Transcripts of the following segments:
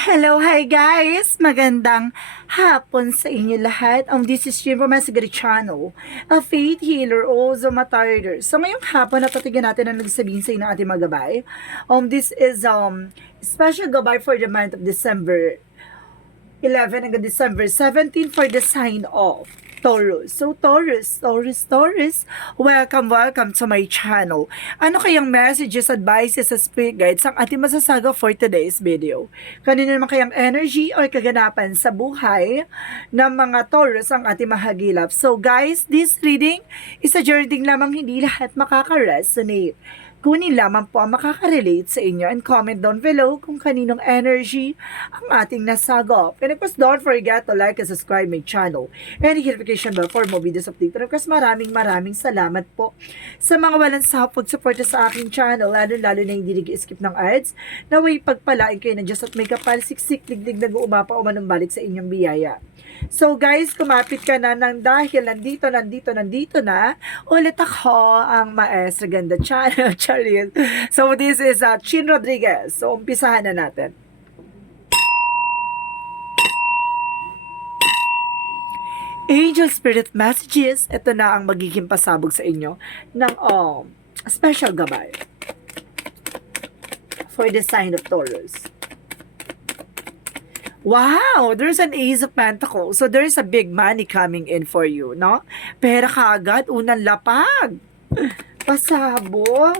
Hello, hi guys! Magandang hapon sa inyo lahat. This is Jim from Masagari Channel, a faith healer, also matarder. So ngayong hapon, natatigan natin ang nagsabihin sa inyo ng ating mga gabay. This is special gabay for the month of December 11 hanggang December 17 for the sign of Taurus. So Taurus, welcome to my channel. Ano kayang messages, advices sa spirit guides ang ating masasaga for today's video? Kanino naman kayang energy or kaganapan sa buhay ng mga Taurus ang ating mahagilap? So guys, this reading is a journey lamang, hindi lahat makaka-resonate. Kunin lamang po ang makaka-relate sa inyo and comment down below kung kaninong energy ang ating nasagop. And of course, don't forget to like and subscribe my channel and hit notification bell for more videos update. And of course, maraming salamat po sa mga walang sahap pagsuporta sa aking channel, lalo na hindi nag-skip ng ads. Naway pagpalain kayo ng Diyos at may kapal siksik liglig nag-uumapa o manumbalik sa inyong biyaya. So guys, kumapit ka na ng dahil nandito na ulit ako ang Maestra Ganda Channel. Charis. So this is Chin Rodriguez. So umpisahan na natin. Angel Spirit Messages, ito na ang magiging pasabog sa inyo ng special gabay for the sign of Taurus. Wow, there's an Ace of Pentacles. So there's a big money coming in for you, no? Pera kaagad, unang lapag. Pasabog.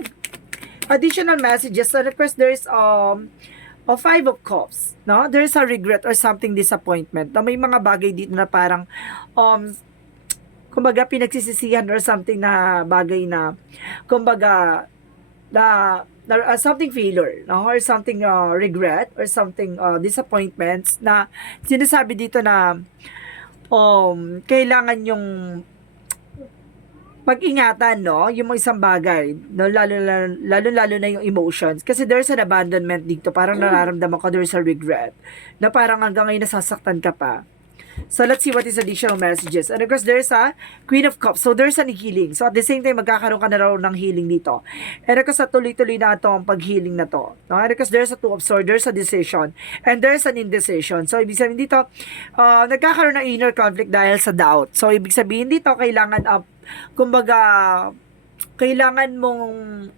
Additional messages. So of course, there's a Five of Cups, no? There's a regret or something disappointment. No? May mga bagay dito na parang kumbaga pinagsisisihan or something na bagay na kumbaga na something failure, no? Or something regret or something disappointments na sinasabi dito na kailangan yung pag-ingatan, no? Yung mga isang bagay, no? Lalo na yung emotions. Kasi there's an abandonment dito. Parang nararamdaman ko there's a regret. Na parang hanggang ngayon nasasaktan ka pa. So, let's see what is additional messages. And of course, there's a Queen of Cups. So, there's an healing. So, at the same time, magkakaroon ka na raw ng healing dito. And of course, tuloy-tuloy na itong pag-healing na to. No? And of course, there's a Two of Swords, there's a decision, and there's an indecision. So, ibig sabihin dito, nagkakaroon ng inner conflict dahil sa doubt. So, ibig sabihin dito, kailangan kumbaga, kailangan mong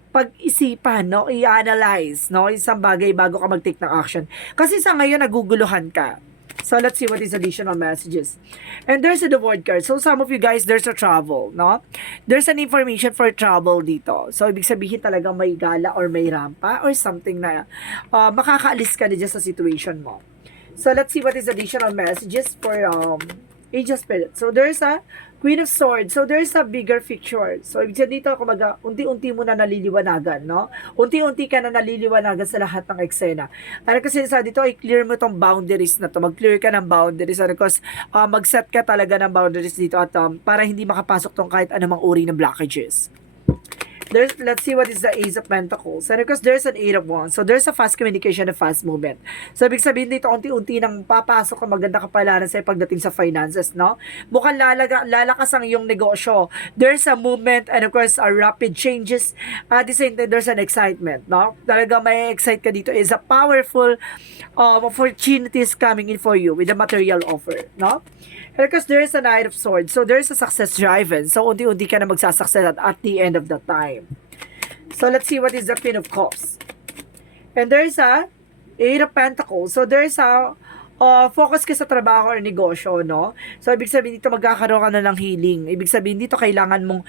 pag-isipan, no? I-analyze, no? Isang bagay bago ka mag-take ng action. Kasi sa ngayon, naguguluhan ka. So, let's see what is additional messages. And there's a the word card. So, some of you guys, there's a travel, no? There's an information for travel dito. So, ibig sabihin talagang may gala or may rampa or something na makakaalis ka na dyan sa situation mo. So, let's see what is additional messages for Angel Spirit. So, there's a Queen of Swords. So, there's a bigger picture. So, ibig sabihin dito, kumaga, unti-unti mo na naliliwanagan, no? Unti-unti ka na naliliwanagan sa lahat ng eksena. Ano kasi sa dito, i-clear mo tong boundaries na to. Mag-clear ka ng boundaries. Ano, because, mag-set ka talaga ng boundaries dito at para hindi makapasok tong kahit anumang uri ng blockages. Let's see what is the Ace of Pentacles. And of course, there's an Eight of Wands. So, there's a fast communication and fast movement. So, ibig sabihin dito, unti-unti nang papasok ang maganda kapalaran sa pagdating sa finances, no? Mukhang lalakas ang iyong negosyo. There's a movement and of course, a rapid changes. At the same time, there's an excitement, no? Talaga may excite ka dito. Is a powerful opportunities coming in for you with a material offer, no? Because there is a Knight of Swords. So, there is a success driven. So, unti-unti ka na magsasucceed at the end of the time. So, let's see what is the Queen of Cups. And there is a Eight of Pentacles. So, there is a focus ka sa trabaho or negosyo, no? So, ibig sabihin dito, magkakaroon ka na ng healing. Ibig sabihin dito, kailangan mong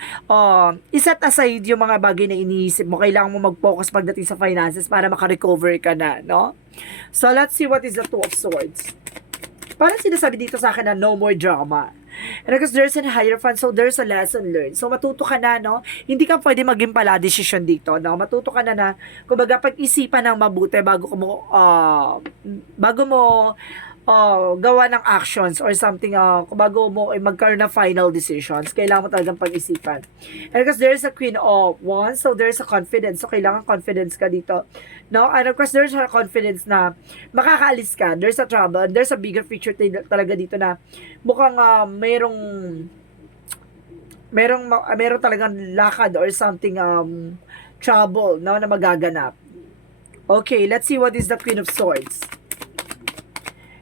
iset aside yung mga bagay na iniisip mo. Kailangan mo mag-focus pagdating sa finances para makarecover ka na, no? So, let's see what is the Two of Swords. Parang sinasabi dito sa akin na no more drama. And because there's a Hierophant, so there's a lesson learned. So matuto ka na, no? Hindi ka pwede maging pala decision dito, no? Matuto ka na kumbaga pag-isipan ng mabuti bago mo gawa ng actions or something, bago mo magkaroon ng final decisions, kailangan mo talagang pag-isipan. And because there's a Queen of Wands, so there's a confidence. So, kailangan confidence ka dito. No? And of course, there's a confidence na makakaalis ka. There's a trouble. And there's a bigger picture talaga dito na mukhang merong talagang lakad or something trouble, no, na magaganap. Okay, let's see what is the Queen of Swords.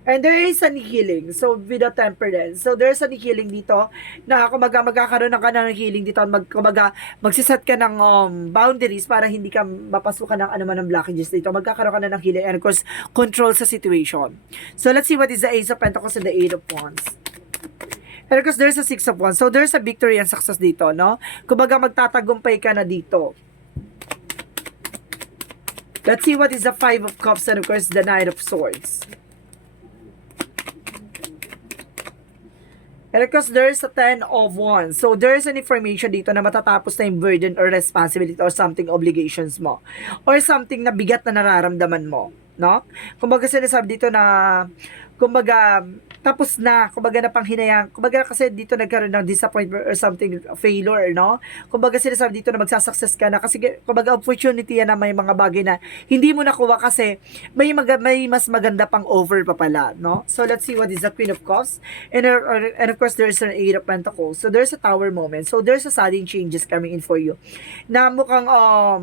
And there is an healing. So, with the temperance. So, there's an healing dito na kumaga magkakaroon ng ka ng healing dito. Kumaga, magsiset ka ng boundaries para hindi ka mapasukan ng anuman ng blockages dito. Magkakaroon ka na ng healing and of course, control sa situation. So, let's see what is the Ace of Pentacles and the Eight of Wands. And of course, there's a Six of Wands. So, there's a victory and success dito, no? Kumaga, magtatagumpay ka na dito. Let's see what is the Five of Cups and of course, the Knight of Swords. And of course, there's a 10 of Wands. So, there's an information dito na matatapos na yung burden or responsibility or something obligations mo. Or something na bigat na nararamdaman mo. No? Kumbaga sinasabi dito na, kumbaga, tapos na, kumbaga na panghinayang, kumbaga kasi dito nagkaroon ng disappointment or something, failure, no? Kumbaga sinasabi dito na magsasuccess ka na kasi kumbaga opportunity yan na may mga bagay na hindi mo nakuha kasi may mas maganda pang over pa pala, no? So let's see what is the Queen of Cups and of course there's an Eight of Pentacles. So there's a Tower moment. So there's a sudden changes coming in for you na mukhang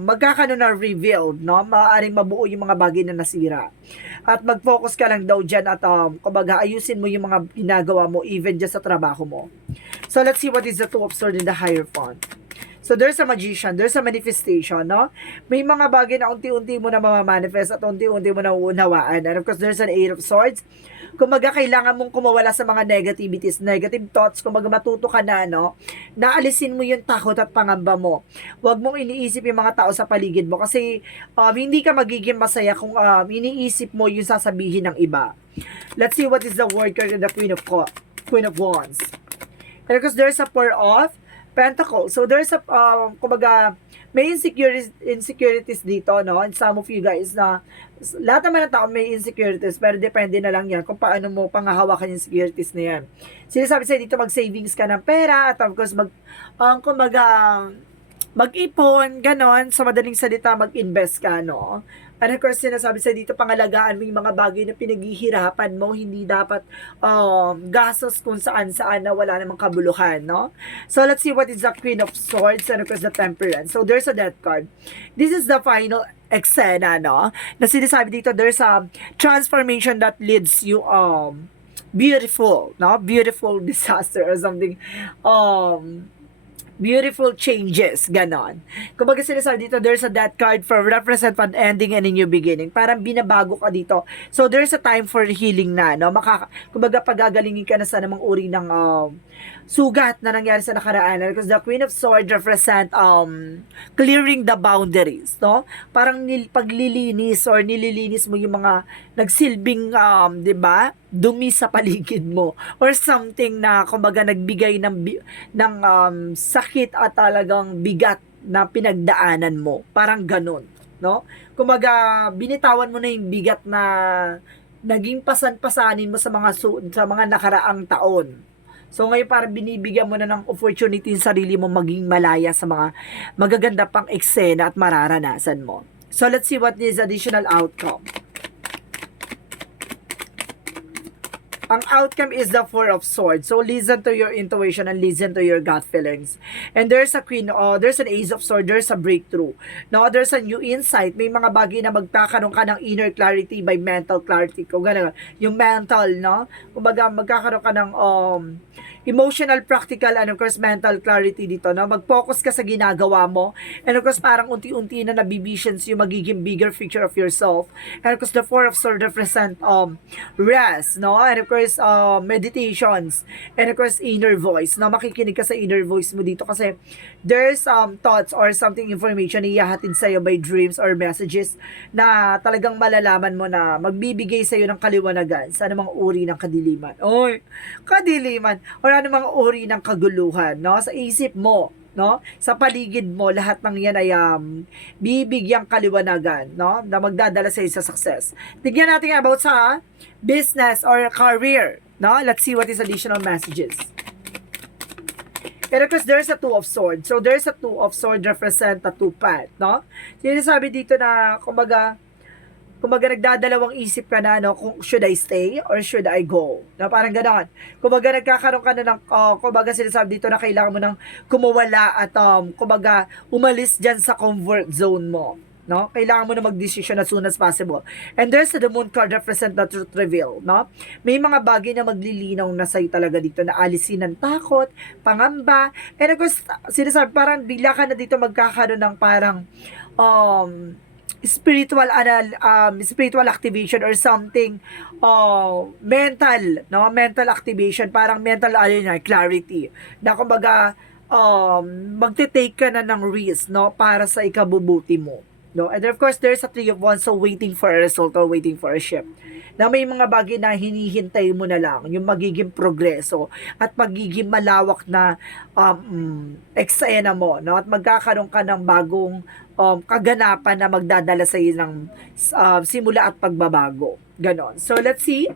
magkakaroon na revealed, no? Maaaring mabuo yung mga bagay na nasira. At mag-focus ka lang daw dyan at kumbaga ayusin mo yung mga ginagawa mo even just sa trabaho mo. So let's see what is the Two of Swords in the Hierophant. So there's a magician, there's a manifestation, no? May mga bagay na unti-unti mo na mamamanifest at unti-unti mo na uunawaan. And of course, there's an Eight of Swords. Kumbaga, kailangan mong kumawala sa mga negativities, negative thoughts. Kumbaga, matuto ka na, no? Naalisin mo yung takot at pangamba mo. Huwag mong iniisip yung mga tao sa paligid mo kasi hindi ka magiging masaya kung iniisip mo yung sasabihin ng iba. Let's see what is the word card of the Queen of Wands. And of course, there's a Four of Pentacles. So, there's a, kumbaga, may insecurities dito, no? And some of you guys na, lahat naman ng tao may insecurities, pero depende na lang yan kung paano mo panghahawakan yung insecurities na yan. Sinasabi sa'yo dito, mag-savings ka ng pera, at of course, kumbaga, mag-ipon, ganon, sa madaling salita, mag-invest ka, no? And of course, sinasabi sa dito, pangalagaan mo yung mga bagay na pinaghihirapan mo, hindi dapat gastos kung saan-saan na wala namang kabuluhan, no? So, let's see what is the Queen of Swords and of course the Temperance. So, there's a Death card. This is the final eksena, no? Na sinasabi dito, there's a transformation that leads you, beautiful, no? Beautiful disaster or something, beautiful changes, ganon. Kumbaga sinasabi dito, there's a Death card for represent an ending and a new beginning. Parang binabago ka dito. So, there's a time for healing na, no? Kumbaga, pagagalingin ka na sa namang uri ng sugat na nangyari sa nakaraan. Because the Queen of Swords represent clearing the boundaries, no? Parang paglilinis or nililinis mo yung mga nagsilbing, di ba? Dumi sa paligid mo or something na kumbaga nagbigay ng sakit at talagang bigat na pinagdaanan mo. Parang ganun, no? Kumbaga binitawan mo na yung bigat na naging pasan-pasanin mo sa mga nakaraang taon. So ngayon parang binibigyan mo na ng opportunity yung sarili mo maging malaya sa mga magaganda pang eksena at mararanasan mo. So let's see what is additional outcome. Ang outcome is the Four of Swords. So listen to your intuition and listen to your gut feelings. And there's a there's an Ace of Swords, there's a breakthrough. Now, there's a new insight. May mga bagay na magkakaroon ka ng inner clarity by mental clarity. Kung gano'n, yung mental, no? Kumbaga, magkakaroon ka ng emotional, practical, and of course, mental clarity dito, no? Mag-focus ka sa ginagawa mo. And of course, parang unti-unti na nabivisions yung magiging bigger picture of yourself. And of course, the Four of Swords represent rest, no? And of course, meditations. And of course, inner voice, no? Makikinig ka sa inner voice mo dito kasi there's thoughts or something information na ihahatid sa'yo by dreams or messages na talagang malalaman mo na magbibigay sa'yo ng kaliwanagan sa anumang uri ng kadiliman. Oy, kadiliman! Or anumang uri ng kaguluhan, no? Sa isip mo, no? Sa paligid mo, lahat ng yan ay bibigyang kaliwanagan, no? Na magdadala sa isa success. Tignan natin about sa business or career, no? Let's see what is additional messages. And of course, there's a Two of Swords. So, there's a Two of Swords represent a two-path, no? Sinasabi dito na, kumbaga nagdadalawang isip ka na, no, kung should I stay or should I go? Na parang gano'n. Kumbaga nagkakaroon ka na ng, kumbaga sinasabi dito na kailangan mo nang kumawala at, kumbaga umalis dyan sa comfort zone mo. no? Kailangan mo na mag-decision as soon as possible. And there's the moon card represent the truth reveal, no? May mga bagay na maglilinaw na sa'yo talaga dito na alisin ng takot, pangamba, and of course, sinasabi, parang bigla ka na dito magkakaroon ng parang, spiritual activation or something, mental, no? Mental activation, parang mental, clarity, na kumbaga, magte-take ka na ng risk, no? Para sa ikabubuti mo. No? And of course, there's a three of wands, so waiting for a result or waiting for a shift. Na may mga bagay na hinihintay mo na lang, yung magiging progreso at magiging malawak na eksena mo, no? At magkakaroon ka ng bagong kaganapan na magdadala sa iyo ng simula at pagbabago. Ganon. So, let's see.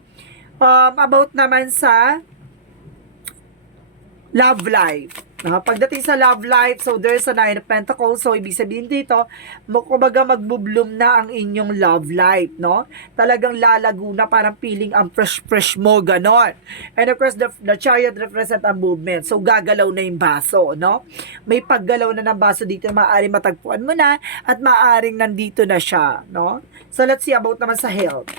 About naman sa love life. Pagdating sa love life, so there's a Nine of Pentacles. So, ibig sabihin dito, kumbaga magbubloom na ang inyong love life, no? Talagang lalago na, parang feeling ang fresh mo, ganon. And of course, the Chariot represent a movement. So, gagalaw na yung baso, no? May paggalaw na ng baso dito, maaaring matagpuan mo na, at maaaring nandito na siya, no? So, let's see about naman sa health.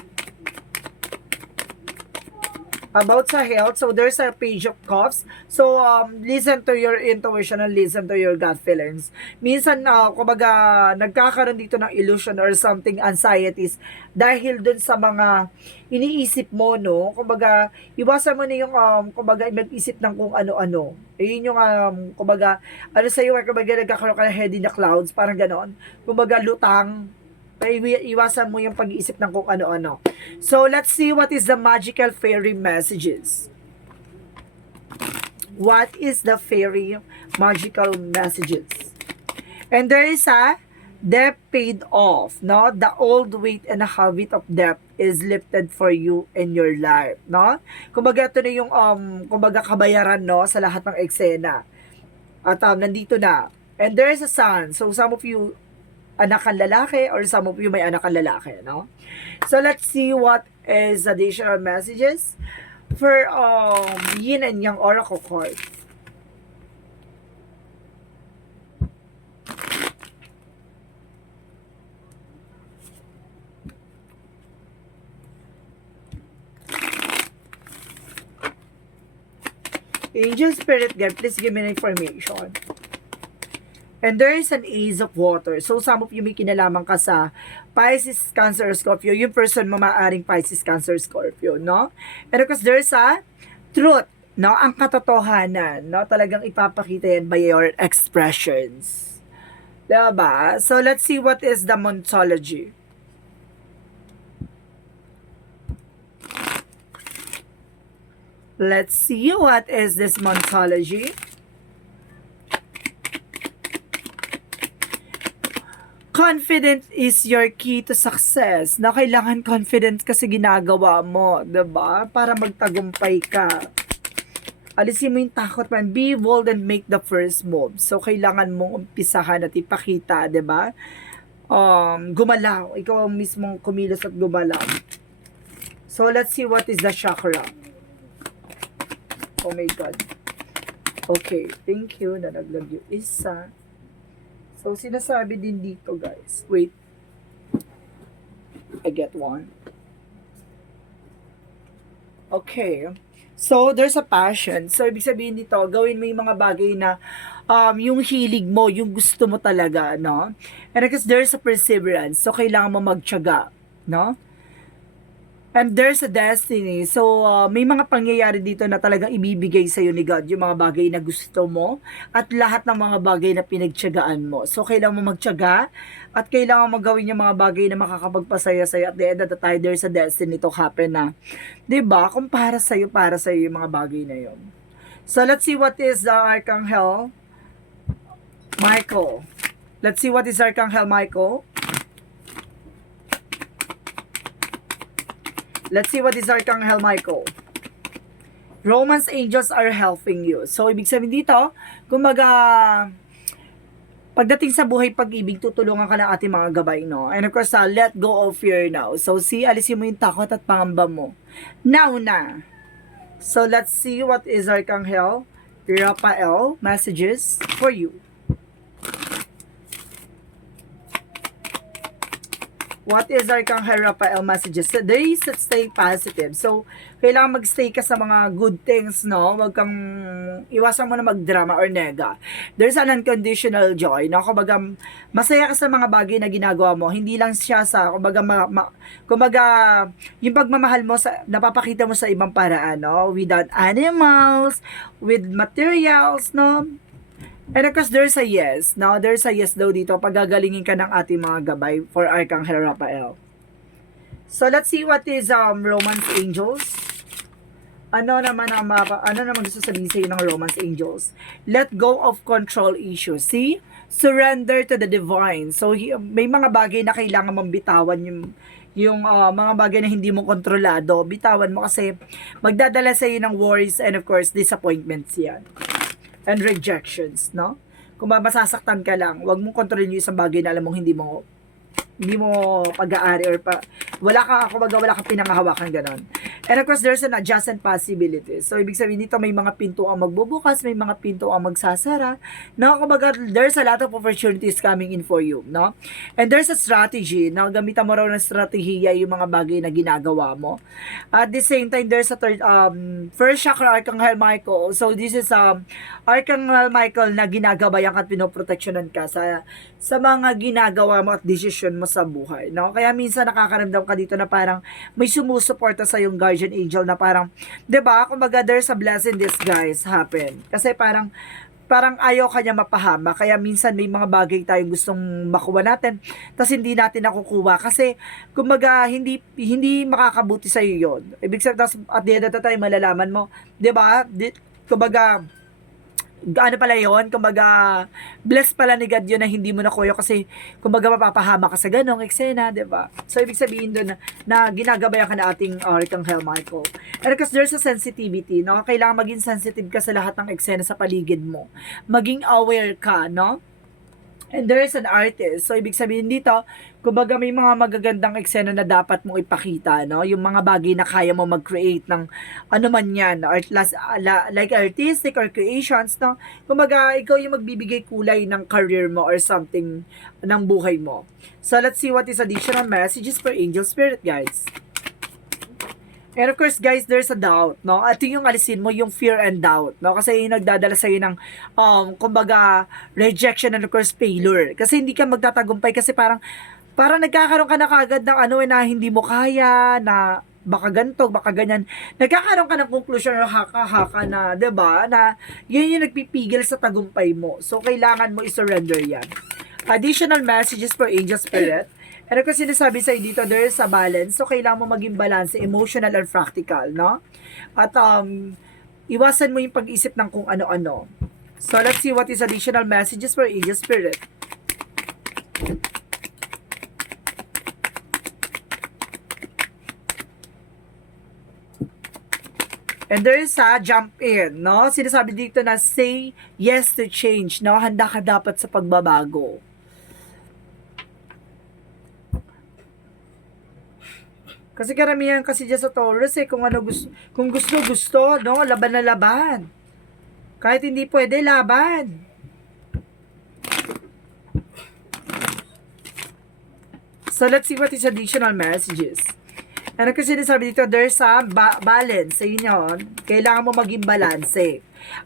About sa health, so there's a Page of Cups. So, listen to your intuition and listen to your gut feelings. Minsan, kumbaga, nagkakaroon dito ng illusion or something, anxieties, dahil dun sa mga iniisip mo, no? Kumbaga, iwasan mo na yung, kumbaga, mag-isip ng kung ano-ano. Yun yung, kumbaga, ano sa'yo, kumbaga, nagkakaroon ka ng head in the clouds, parang ganon. Kumbaga, lutang, iwasan mo yung pag-iisip ng kung ano-ano. So, let's see what is the magical fairy messages. What is the fairy magical messages? And there is a debt paid off, no? The old weight and the habit of debt is lifted for you in your life, no? Kumbaga, ito na yung, kumbaga, kabayaran, no? Sa lahat ng eksena. At nandito na. And there is a sun. So, some of you, anak ang lalaki, or some of you may anak ang lalaki, no? So, let's see what is additional messages for Yin and Yang Oracle card. Angel Spirit Guide, please give me information. And there is an Ace of Water. So, some of you may kinalaman ka sa Pisces, Cancer, Scorpio. Yung person mo maaaring Pisces, Cancer, Scorpio, no? And of course, there's a truth, no? Ang katotohanan, no? Talagang ipapakita yan by your expressions. Diba? So, let's see what is the Moonology. Let's see what is this Moonology. Confident is your key to success. Na kailangan confident kasi ginagawa mo, 'di ba? Para magtagumpay ka. Alisin mo yung takot man. Be bold and make the first move. So, kailangan mong umpisahan at ipakita, 'di ba? Gumalaw. Ikaw ang mismong kumilos at gumalaw. So, let's see what is the chakra. Oh my God. Okay, thank you. Nalaglag yung isa. So, sinasabi din dito, guys. Wait. I get one. Okay. So, there's a passion. So, ibig sabihin dito, gawin mo yung mga bagay na yung hilig mo, yung gusto mo talaga, no? And because there's a perseverance. So, kailangan mo magtiyaga, no? And there's a destiny. So, may mga pangyayari dito na talagang ibibigay sa'yo ni God, yung mga bagay na gusto mo, at lahat ng mga bagay na pinagtiyagaan mo. So, kailangan mo magtiyaga, at kailangan mo gawin yung mga bagay na makakapagpasaya sa'yo. At the end of the time, there's a destiny to happen na, diba? Kung para sa'yo yung mga bagay na yun. So, let's see what is the Archangel Michael. Let's see what is Archangel Michael. Let's see what is Archangel Michael. Romance angels are helping you. So, ibig sabihin dito, kumbaga, pagdating sa buhay pag-ibig, tutulungan ka ng ating mga gabay, no? And of course, let go of fear now. So, alisin mo yung takot at pangamba mo. Now na. So, let's see what is Archangel Raphael messages for you. What is Arcangel Raphael messages? Today, stay positive. So, kailangan mag-stay ka sa mga good things, no? Huwag kang, iwasan mo na mag-drama or nega. There's an unconditional joy, no? Kumbaga, masaya ka sa mga bagay na ginagawa mo. Hindi lang siya sa, kumbaga, yung pagmamahal mo, napapakita mo sa ibang paraan, no? Without animals, with materials, no? And of course, there's a yes. Now, there's a yes daw dito. Pagagalingin ka ng ating mga gabay for Arcangel Raphael. So, let's see what is Romance Angels. Ano naman gusto sabihin sa'yo ng Romance Angels? Let go of control issues. See? Surrender to the divine. So, may mga bagay na kailangan mong bitawan yung mga bagay na hindi mo kontrolado. Bitawan mo kasi magdadala sa'yo ng worries and of course, disappointments yan. And rejections, no? Kung masasaktan ka lang, wag mong kontrolin yung isang bagay na alam mong hindi mo pag-aari or wala kang pinangahawakan ganon. And of course, there's an adjacent possibility. So, ibig sabihin dito, may mga pinto ang magbubukas, may mga pinto ang magsasara. No, kumbaga, there's a lot of opportunities coming in for you, no? And there's a strategy, no? Gamitan mo raw ng strategiya yung mga bagay na ginagawa mo. At the same time, there's a third, first chakra, Arcangel Michael. So, this is Arcangel Michael na ginagabayan at pinoproteksyonan ka sa mga ginagawa mo at desisyon mo sa buhay, no? Kaya minsan nakakaramdam ka dito na parang may sumusuporta sa yung guardian angel na parang, 'di ba? Kumbaga there's a blessing this guys happen. Kasi parang ayaw kanya mapahama. Kaya minsan may mga bagay tayong gustong makuha natin, tapos hindi natin nakukuha kasi kumbaga hindi makakabuti sa iyo 'yon. Ibig sabihin, tapos at the end of the time malalaman mo, 'di ba? Kumbaga ano pala yun, kumbaga, blessed pala ni God yun na hindi mo nakuha kasi, kumbaga, mapapahama ka sa ganong eksena, diba? So, ibig sabihin doon na ginagabayan ka na ating Arcangel Michael. And because there's a sensitivity, no? Kailangan maging sensitive ka sa lahat ng eksena sa paligid mo. Maging aware ka, no? And there is an artist. So, ibig sabihin dito, kumbaga may mga magagandang eksena na dapat mong ipakita, no? Yung mga bagay na kaya mo mag-create ng ano man yan, like artistic or creations, no? Kumbaga, ikaw yung magbibigay kulay ng career mo or something ng buhay mo. So, let's see what is additional messages for angel spirit, guys. And of course, guys, there's a doubt, no? At yung alisin mo, yung fear and doubt, no? Kasi yung nagdadala sa'yo ng, kumbaga, rejection and of course, failure. Kasi hindi ka magtatagumpay kasi parang nagkakaroon ka na kagad ng na hindi mo kaya, na baka ganito, baka ganyan. Nagkakaroon ka ng conclusion or haka-haka na, 'di ba? Na yun yung nagpipigil sa tagumpay mo. So, kailangan mo i-surrender yan. Additional messages for angel spirit. And ako sinasabi sa'yo dito, there is a balance. So, kailangan mo maging balance, emotional and practical, no? At, iwasan mo yung pag-isip ng kung ano-ano. So, let's see what is additional messages for angel spirit. And there is a jump in, no? Sinasabi dito na say yes to change, no? Handa ka dapat sa pagbabago. Kasi karamihan kasi dyan sa Taurus kung gusto, no? Laban na laban. Kahit hindi pwede, laban. So, let's see what is additional messages. Ano kasi sinasabi dito, there's a balance sa inyo. Kailangan mo maging balance.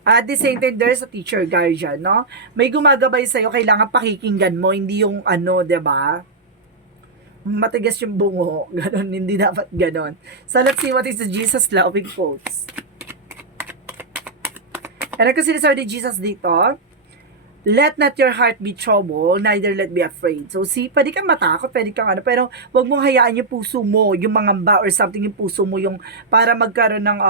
At the same time, there's a teacher guardian, no? May gumagabay sa'yo, kailangan pakikinggan mo, hindi yung diba? Matigas yung bungo. Ganon, hindi dapat ganon. So, let's see what is the Jesus loving quotes. Ano kasi sinasabi ni Jesus dito, let not your heart be troubled, neither let be afraid. So, pwede kang matakot, pwede kang pero wag mong hayaan yung puso mo, yung mangamba or something yung puso mo, yung para magkaroon ng,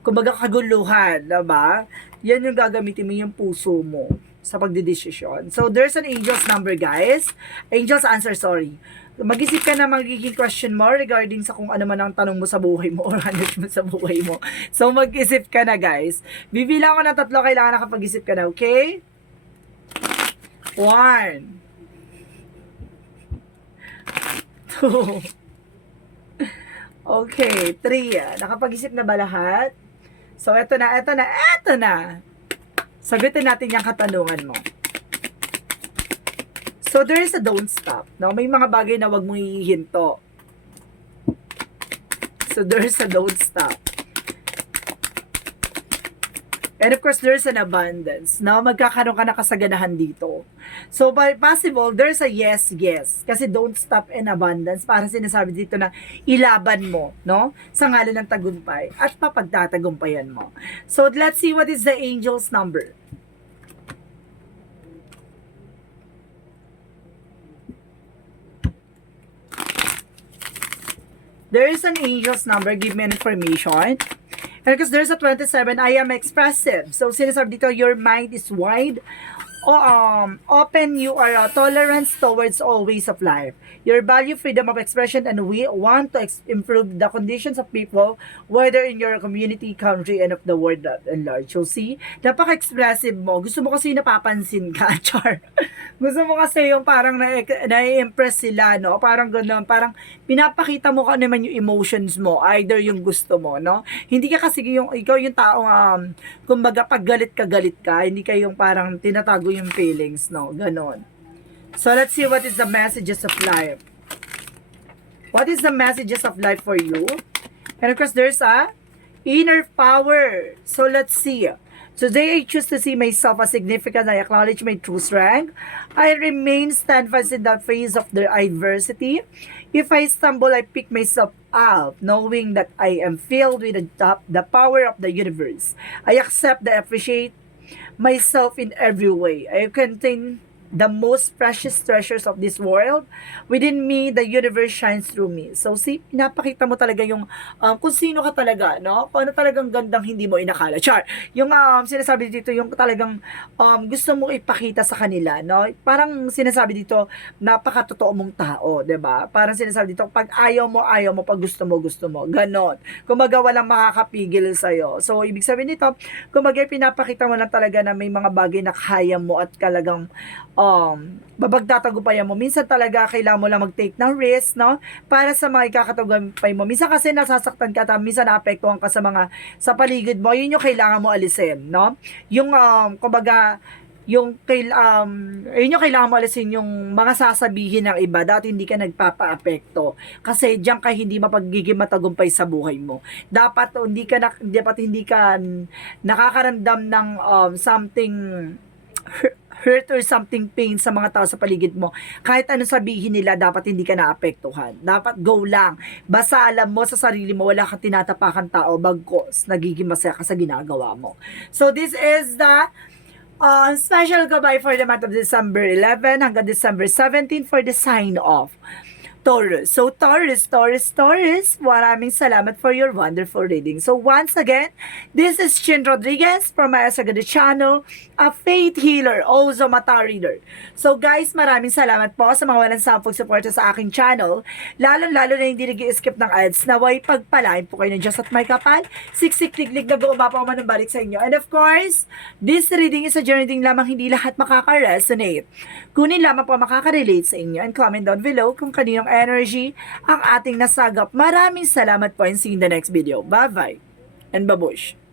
kumbaga kaguluhan, diba? Yan yung gagamitin mo yung puso mo sa pagdidesisyon. So, there's an angel's number, guys. Angel's answer, sorry. Mag-isip ka na magiging question mo regarding sa kung ano man ang tanong mo sa buhay mo or hanap mo sa buhay mo. So, mag-isip ka na, guys. Bibilang ko ng 3, kailangan nakapag-isip ka na, okay? 1 2 Okay, 3. Nakapag-isip na ba lahat? So, eto na. Sagutin natin yung katanungan mo. So, So, there is a don't stop. No? May mga bagay na wag mong hihinto. So, there is a don't stop. And of course, there's an abundance. No? Magkakaroon ka na kasaganahan dito. So, by possible, there's a yes, yes. Kasi don't stop in abundance. Para sinasabi dito na ilaban mo, no? Sa ngalan ng tagumpay. At papagtatagumpayan mo. So, let's see what is the angel's number. There is an angel's number. Give me an information. And because there's a 27, I am expressive. So, sinasabi dito, your mind is wide. Open, you are tolerance towards all ways of life. Your value freedom of expression and we want to improve the conditions of people, whether in your community, country, and of the world at large. So see, napaka-expressive mo. Gusto mo kasi napapansin ka, char. Gusto mo kasi yung parang na-impress sila, no? Parang gano'n, parang pinapakita mo kung ano man yung emotions mo, either yung gusto mo, no? Hindi ka kasi ikaw yung taong, kumbaga, pag galit ka, hindi ka yung parang tinatago yung feelings, no? Ganon. So, let's see what is the messages of life. What is the messages of life for you? And of course, there's a inner power. So, let's see. Today, I choose to see myself as significant. I acknowledge my true strength. I remain steadfast in the face of the adversity. If I stumble, I pick myself up, knowing that I am filled with the power of the universe. I accept and appreciate myself in every way. I contain the most precious treasures of this world. Within me, the universe shines through me. So, see, pinapakita mo talaga yung kung sino ka talaga, no? Kung ano talagang gandang hindi mo inakala. Char, yung sinasabi dito, yung talagang gusto mo ipakita sa kanila, no? Parang sinasabi dito, napakatotoo mong tao, 'di ba? Parang sinasabi dito, pag ayaw mo, pag gusto mo. Ganon. Kumbaga, walang makakapigil sa'yo. So, ibig sabihin nito, kumbaga, pinapakita mo lang talaga na may mga bagay na kaya mo at talagang babagtatagumpayan mo. Minsan talaga kailangan mo lang mag-take ng risk, no? Para sa mga ikakatagumpay mo. Minsan kasi nasasaktan ka, minsan naapektuhan ka sa paligid mo. Yun yung kailangan mo alisin, no? Yung kumbaga yun yung kailangan mo alisin yung mga sasabihin ng iba dahil hindi ka nagpapa-apekto. Kasi diyan ka hindi mapagiging matagumpay sa buhay mo. Dapat hindi ka nakakaramdam ng something hurt or something pain sa mga tao sa paligid mo. Kahit ano sabihin nila, dapat hindi ka naapektuhan. Dapat go lang. Basta alam mo sa sarili mo, wala kang tinatapakan tao, bagkos nagiging masaya ka sa ginagawa mo. So, this is the special goodbye for the month of December 11 hanggang December 17 for the sign of Taurus. So, Taurus, maraming salamat for your wonderful reading. So, once again, this is Chin Rodriguez from my Asagada channel, a faith healer, also mata reader. So, guys, maraming salamat po sa mga walang sampung suporta sa aking channel, lalo-lalo na hindi nag-i-skip ng ads, naway pagpalain po kayo ng Diyos at may kapal, siksik-liglig na gumawa pa man ng balik sa inyo. And of course, this reading is a journey din lamang, hindi lahat makaka-resonate. Kunin lamang po makaka-relate sa inyo and comment down below kung kaninong energy ang ating nasagap. Maraming salamat po and see you in the next video. Bye-bye and babush!